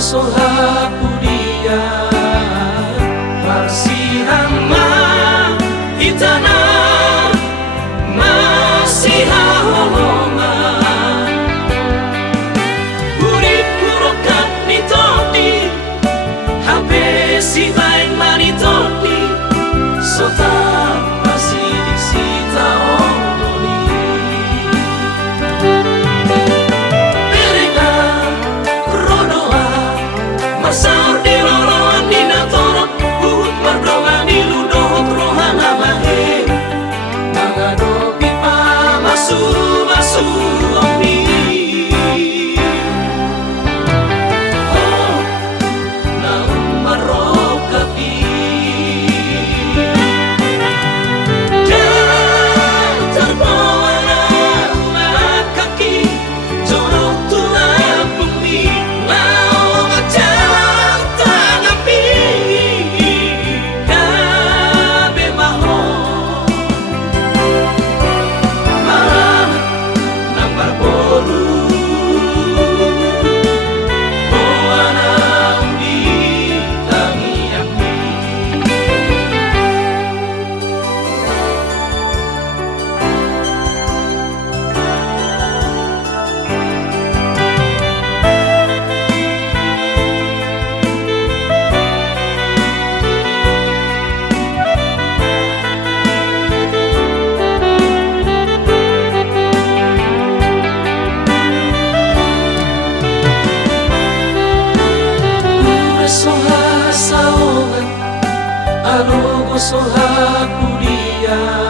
Soha pudia marsihama itana masih holonga urip kurokat ni todi habe si baik mani todi sota masih disita ondoni Masar di loroan di natorok Buhut mardongan di ludohok rohana mahe Mangado pipa masu omni Oh, naum marokati Dan terbawa nama kaki Jorok tulang bumi Mau macam Soha saongan, alogo soha pudia.